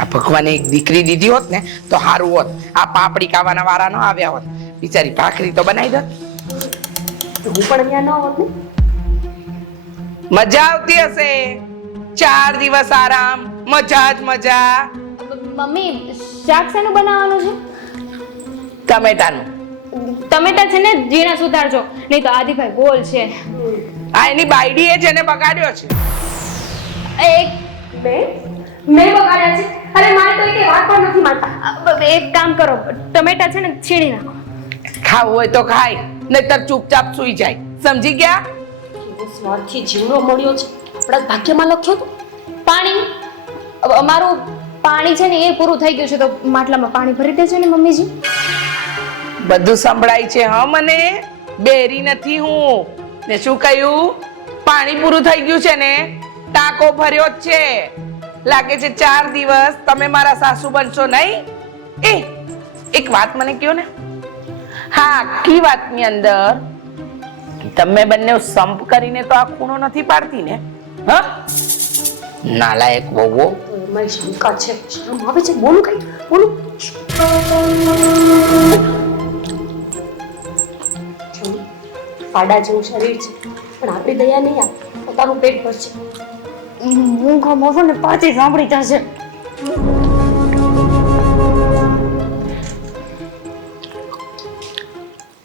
આ ભગવાને એક દીકરી દીધી હોત ને તો સારું હોત. આ પાપડી ખાવાના વાળા ન આવ્યા હોત. બિચારી ભાખરી તો બનાવી દો. હું પણ અહીંયા ન હોત ને. મજા આવતી હશે. 4 દિવસ આરામ, મજા જ મજા. મમ્મી શાક શેનું બનાવવાનું છે? ટમેટાનું. ટમેટા છે ને ઝીણા સુધારજો, નહીં તો આદિભાઈ ગોલ છે. આ એની બાયડીએ જ એને બગાડ્યો છે. એક મેં બગાડ્યા છે? અરે મારે તો એકે વાત પણ નથી માનતા. એક કામ કરો, ટમેટા છે ને છીણી નાખો. ખાવું હોય તો ખાય, નહીતર ચૂપચાપ સૂઈ જાય. સમજી ગયા? એવો સ્વાર્થી જીવડો મળ્યો છે, આપણા ભાગ્યમાં લખ્યો તો. પાણી, અમારું પાણી છે ને એ પૂરું થઈ ગયું છે, તો માટલામાં પાણી ભરી દેજો ને મમ્મીજી. બધું સંભળાય છે. હા, મને બેરી નથી હું. ને શું કહ્યું? પાણી પૂરું થઈ ગયું છે ને? ટાંકો ભર્યો જ છે. લાગે છે 4 દિવસ તમે મારા સાસુ બનશો નહીં. એક વાત મને કહો ને. હા, આખી વાતની અંદર તમે બંને સંપ કરીને તો આ ખૂણો નથી પાડતી ને? હા, નાલાયક વહુઓ. મારી શંકા છે. શરમ આવે છે? બોલું કઈ બોલું. પાડા જેવું શરીર છે, પણ આપણી દયા નહીં આવે. પોતાનું પેટ ભરશે. હું ખમોસો ને પાછી સાંભળી જશે.